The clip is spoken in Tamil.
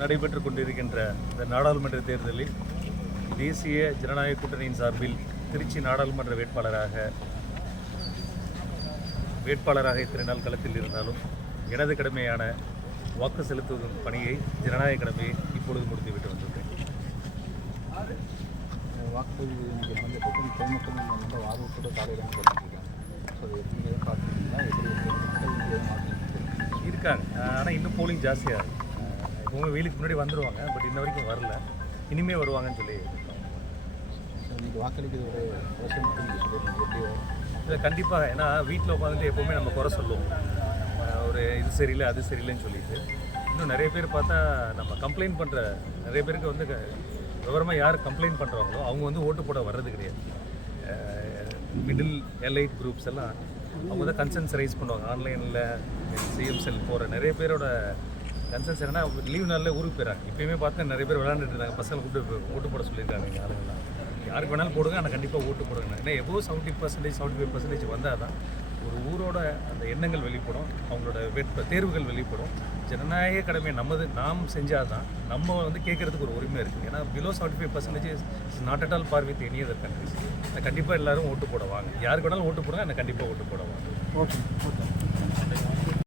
நடைபெற்றுக் கொண்டிருக்கின்ற இந்த நாடாளுமன்ற தேர்தலில் தேசிய ஜனநாயக கூட்டணியின் சார்பில் திருச்சி நாடாளுமன்ற வேட்பாளராக இத்தனை நாள் களத்தில் இருந்தாலும் எனது கடமையான வாக்கு செலுத்துவதும் பணியை ஜனநாயக கடமையை இப்பொழுது முடித்துவிட்டு வந்துள்ளேன். வாக்குப்பதிவு பொதுமக்கள் ரொம்ப ஆர்வத்தோட காலையில் இருக்காங்க. ஆனால் இன்னும் போலிங் ஜாஸ்தியாக இவங்க வெயிலுக்கு முன்னாடி வந்துடுவாங்க. பட் இன்ன வரைக்கும் வரல, இனிமேல் வருவாங்கன்னு சொல்லி வாக்களிக்கிறது ஒரு இல்லை கண்டிப்பாக. ஏன்னா வீட்டில் உட்காந்துட்டு எப்போவுமே நம்ம குறை சொல்லுவோம், ஒரு இது சரியில்லை அது சரியில்லைன்னு சொல்லிட்டு. இன்னும் நிறைய பேர் பார்த்தா நம்ம கம்ப்ளைண்ட் பண்ணுற நிறைய பேருக்கு வந்து விவரமாக யார் கம்ப்ளைண்ட் பண்ணுறாங்களோ அவங்க வந்து ஓட்டு போட வர்றது கிடையாது. மிடில் எலைட் குரூப்ஸ் எல்லாம் அவங்க தான் கன்சர்ன்ஸ் ரைஸ் பண்ணுவாங்க. ஆன்லைனில் சிஎம் செல் போகிற நிறைய பேரோட கன்சர்ன்ஸ் என்னன்னா லீவ் நாளில் ஊருக்கு போயிடறாங்க. இப்போயுமே பார்த்தா நிறைய பேர் விளையாண்டுட்டு இருந்தாங்க. பசங்களை கூப்பிட்டு ஓட்டு போட சொல்லியிருக்காங்க. எங்கள் ஆளுங்கள்லாம் யாருக்கு வேணாலும் போடுங்க, ஆனால் கண்டிப்பாக ஓட்டு போடுங்க. ஏன்னா எவ்வளோ 70% 75% வந்தால் தான் ஒரு ஊரோட அந்த எண்ணங்கள் வெளிப்படும், அவங்களோட தேர்வுகள் வெளிப்படும். ஜனநாயக கடமை நாம் செஞ்சால் தான் நம்ம வந்து கேட்குறதுக்கு ஒரு உரிமை இருக்குது. ஏன்னா below 75% is not at all par with any other countries. கண்டிப்பாக எல்லோரும் ஓட்டு போட வாங்க. யாருக்கு வேணாலும் ஓட்டு போடுங்க, ஆனால் கண்டிப்பாக ஓட்டு போட வாங்க. ஓகே.